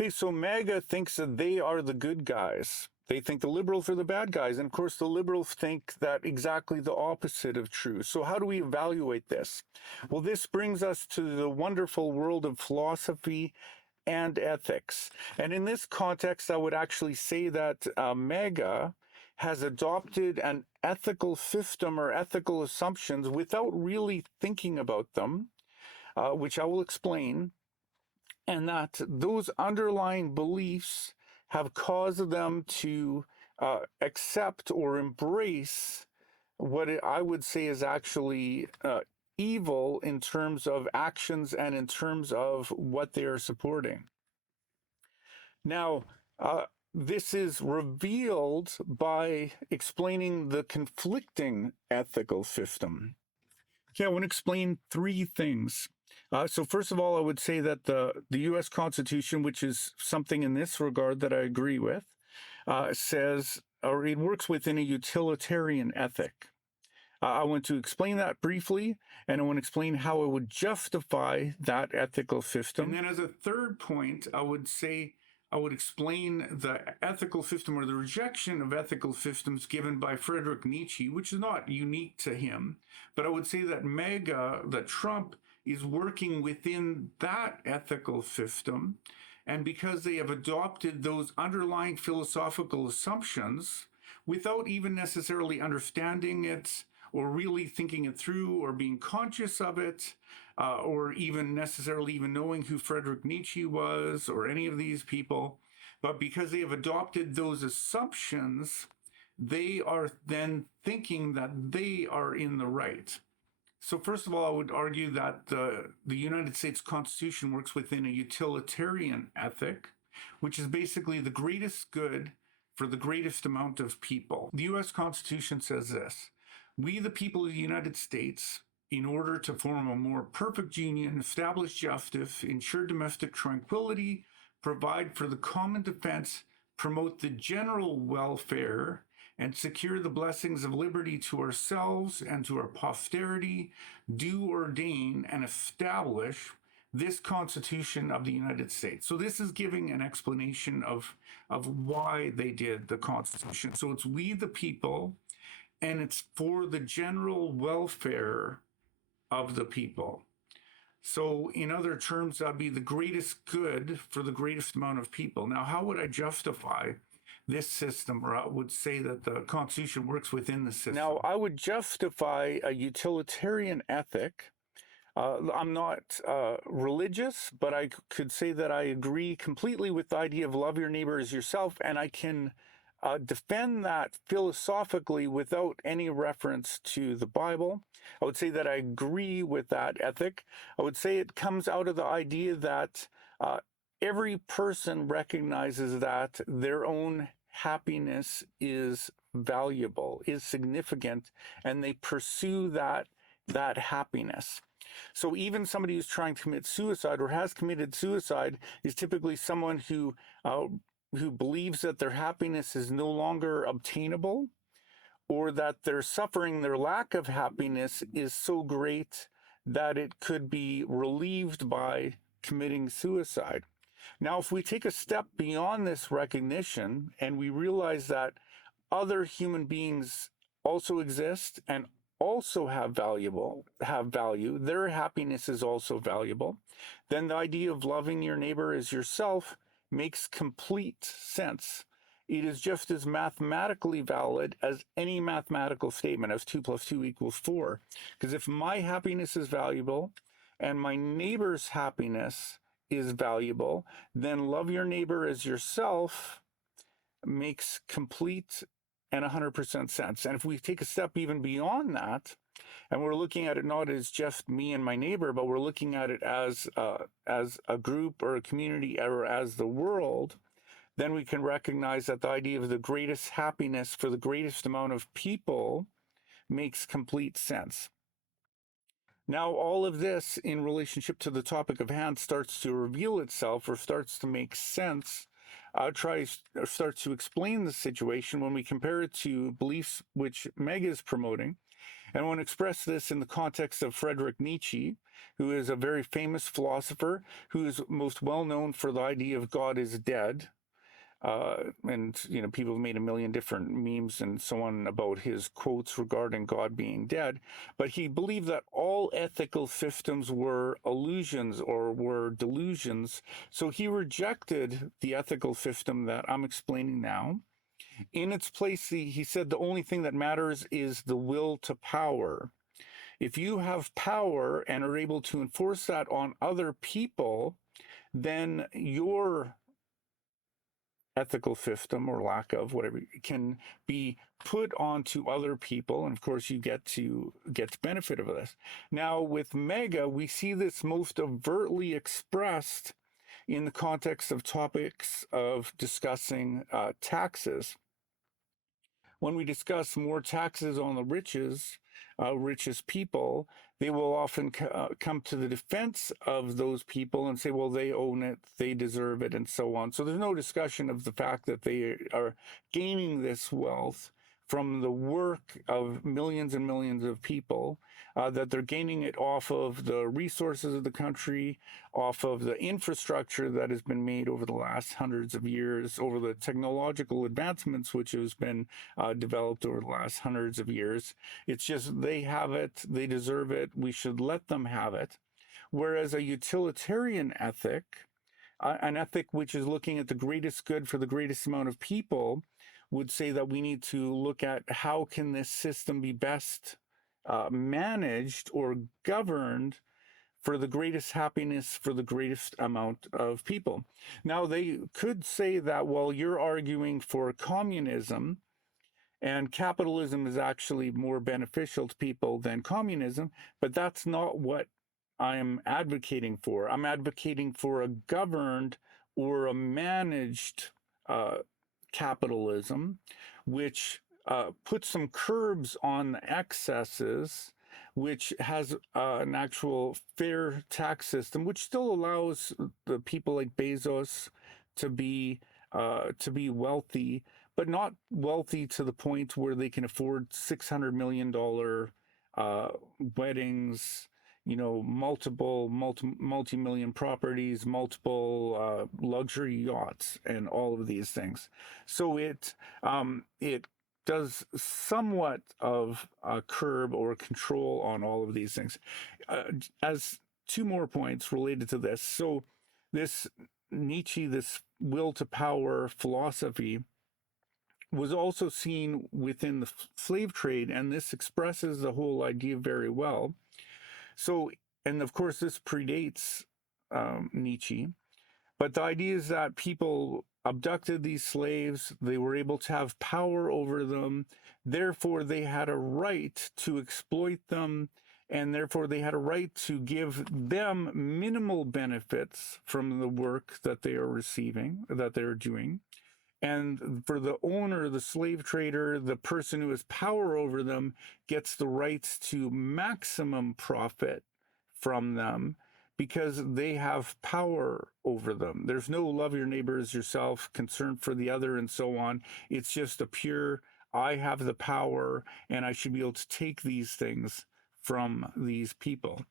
Okay, so MAGA thinks that they are the good guys. They think the liberals are the bad guys. And of course, the liberals think that exactly the opposite of true. So how do we evaluate this? Well, this brings us to the wonderful world of philosophy and ethics. And in this context, I would actually say that MAGA has adopted an ethical system or ethical assumptions without really thinking about them, which I will explain, and that those underlying beliefs have caused them to accept or embrace what I would say is actually evil in terms of actions and in terms of what they are supporting. Now, this is revealed by explaining the conflicting ethical system. Okay, I want to explain three things. So first of all, I would say that the U.S. Constitution, which is something in this regard that I agree with, says, or it works within a utilitarian ethic. I want to explain that briefly, and I want to explain how I would justify that ethical system. And then as a third point, I would say I would explain the ethical system or the rejection of ethical systems given by Friedrich Nietzsche, which is not unique to him. But I would say that MAGA, that Trump, is working within that ethical system. And because they have adopted those underlying philosophical assumptions without even necessarily understanding it or really thinking it through or being conscious of it, or even necessarily even knowing who Friedrich Nietzsche was or any of these people, but because they have adopted those assumptions, they are then thinking that they are in the right. So first of all, I would argue that the United States Constitution works within a utilitarian ethic, which is basically the greatest good for the greatest amount of people. The U.S. Constitution says this: "We, the people of the United States, in order to form a more perfect union, establish justice, ensure domestic tranquility, provide for the common defense, promote the general welfare, and secure the blessings of liberty to ourselves and to our posterity, do ordain and establish this Constitution of the United States." So this is giving an explanation of why they did the Constitution. So it's we the people, and it's for the general welfare of the people. So in other terms, that'd be the greatest good for the greatest amount of people. Now, how would I justify this system, or I would say that the Constitution works within the system? Now, I would justify a utilitarian ethic. I'm not religious, but I could say that I agree completely with the idea of love your neighbor as yourself, and I can defend that philosophically without any reference to the Bible. I would say that I agree with that ethic. I would say it comes out of the idea that every person recognizes that their own happiness is valuable, is significant, and they pursue that happiness. So even somebody who's trying to commit suicide or has committed suicide is typically someone who believes that their happiness is no longer obtainable, or that their suffering, their lack of happiness is so great that it could be relieved by committing suicide. Now, if we take a step beyond this recognition and we realize that other human beings also exist and also have value, their happiness is also valuable, then the idea of loving your neighbor as yourself makes complete sense. It is just as mathematically valid as any mathematical statement, as 2 + 2 = 4. Because if my happiness is valuable and my neighbor's happiness is valuable, then love your neighbor as yourself makes complete and 100% sense. And if we take a step even beyond that, and we're looking at it not as just me and my neighbor, but we're looking at it as a group or a community or as the world, then we can recognize that the idea of the greatest happiness for the greatest amount of people makes complete sense. Now, all of this in relationship to the topic of hand starts to reveal itself, or starts to make sense, starts to explain the situation when we compare it to beliefs which MAGA is promoting. And I want to express this in the context of Friedrich Nietzsche, who is a very famous philosopher who is most well known for the idea of God is dead. And people have made a million different memes and so on about his quotes regarding God being dead, but he believed that all ethical systems were illusions or were delusions. So he rejected the ethical system that I'm explaining now. In its place, he said the only thing that matters is the will to power. If you have power and are able to enforce that on other people, then your ethical system, or lack of, whatever, can be put onto other people, and of course you get the benefit of this. Now with MAGA, we see this most overtly expressed in the context of topics of discussing taxes. When we discuss more taxes on the richest people, they will often come to the defense of those people and say, well, they own it, they deserve it, and so on. So there's no discussion of the fact that they are gaining this wealth from the work of millions and millions of people, that they're gaining it off of the resources of the country, off of the infrastructure that has been made over the last hundreds of years, over the technological advancements which has been developed over the last hundreds of years. It's just they have it, they deserve it, we should let them have it. Whereas a utilitarian ethic, an ethic which is looking at the greatest good for the greatest amount of people, would say that we need to look at how can this system be best managed or governed for the greatest happiness for the greatest amount of people. Now, they could say that, well, you're arguing for communism, and capitalism is actually more beneficial to people than communism, but that's not what I'm advocating for. I'm advocating for a governed or a managed capitalism, which puts some curbs on excesses, which has an actual fair tax system, which still allows the people like Bezos to be wealthy, but not wealthy to the point where they can afford $600 million weddings, multi-million properties, multiple luxury yachts, and all of these things. So it does somewhat of a curb or control on all of these things. As two more points related to this. So this Nietzsche, this will to power philosophy, was also seen within the slave trade, and this expresses the whole idea very well. So, and of course, this predates Nietzsche, but the idea is that people abducted these slaves, they were able to have power over them, therefore they had a right to exploit them, and therefore they had a right to give them minimal benefits from the work that they are receiving, that they're doing. And for the owner, the slave trader, the person who has power over them gets the rights to maximum profit from them because they have power over them. There's no love your neighbor as yourself, concern for the other, and so on. It's just a pure, I have the power and I should be able to take these things from these people.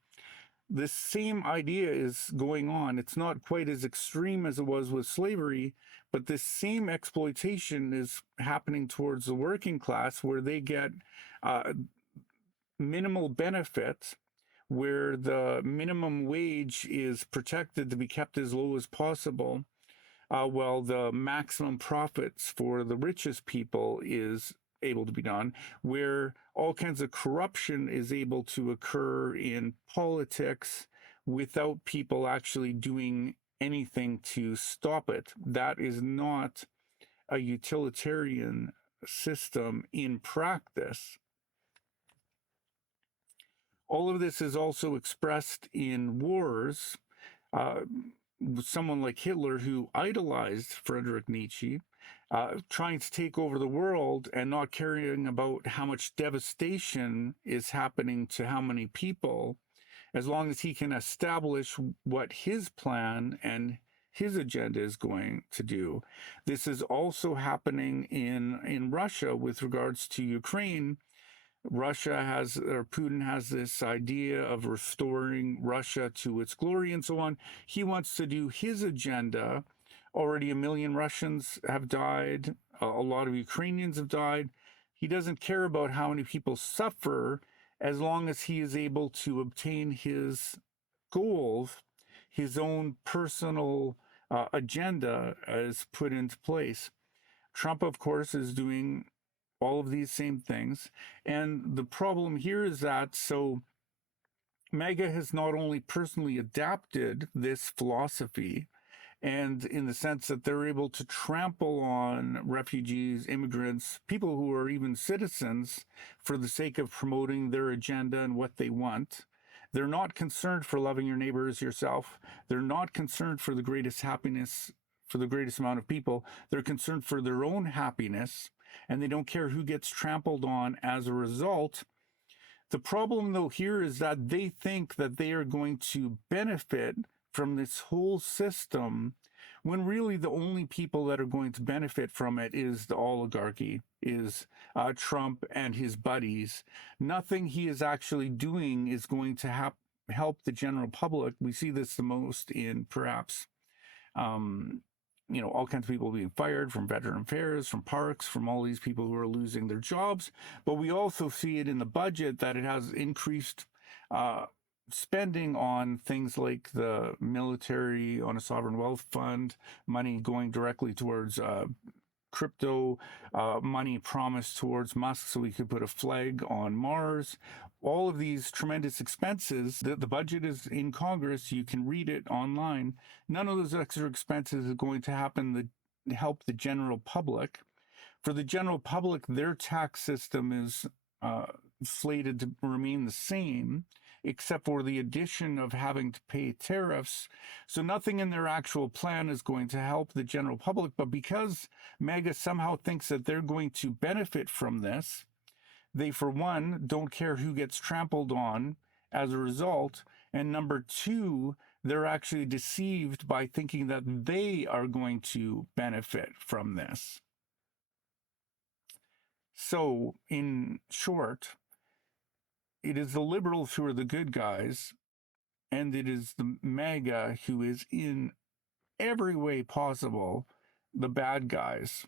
This same idea is going on. It's not quite as extreme as it was with slavery, but this same exploitation is happening towards the working class, where they get minimal benefits, where the minimum wage is protected to be kept as low as possible, while the maximum profits for the richest people is able to be done, where all kinds of corruption is able to occur in politics without people actually doing anything to stop it. That is not a utilitarian system in practice. All of this is also expressed in wars. Someone like Hitler, who idolized Friedrich Nietzsche, trying to take over the world and not caring about how much devastation is happening to how many people, as long as he can establish what his plan and his agenda is going to do. This is also happening in Russia with regards to Ukraine. Russia has, or Putin has this idea of restoring Russia to its glory and so on. He wants to do his agenda. Already 1 million Russians have died, a lot of Ukrainians have died. He doesn't care about how many people suffer as long as he is able to obtain his goals, his own personal agenda is put into place. Trump, of course, is doing all of these same things. And the problem here is that MAGA has not only personally adapted this philosophy, and in the sense that they're able to trample on refugees, immigrants, people who are even citizens for the sake of promoting their agenda and what they want. They're not concerned for loving your neighbor as yourself. They're not concerned for the greatest happiness for the greatest amount of people. They're concerned for their own happiness, and they don't care who gets trampled on as a result. The problem, though, here is that they think that they are going to benefit from this whole system when really the only people that are going to benefit from it is the oligarchy, is Trump and his buddies. Nothing he is actually doing is going to help the general public. We see this the most in perhaps all kinds of people being fired from Veteran Affairs, from parks, from all these people who are losing their jobs. But we also see it in the budget that it has increased spending on things like the military, on a sovereign wealth fund, money going directly towards crypto, money promised towards Musk so we could put a flag on Mars. All of these tremendous expenses, the budget is in Congress. You can read it online. None of those extra expenses are going to happen to help the general public. For the general public, their tax system is slated to remain the same, except for the addition of having to pay tariffs. So nothing in their actual plan is going to help the general public. But because MAGA somehow thinks that they're going to benefit from this, they, for one, don't care who gets trampled on as a result. And number two, they're actually deceived by thinking that they are going to benefit from this. So, in short, it is the liberals who are the good guys, and it is the MAGA who is in every way possible the bad guys.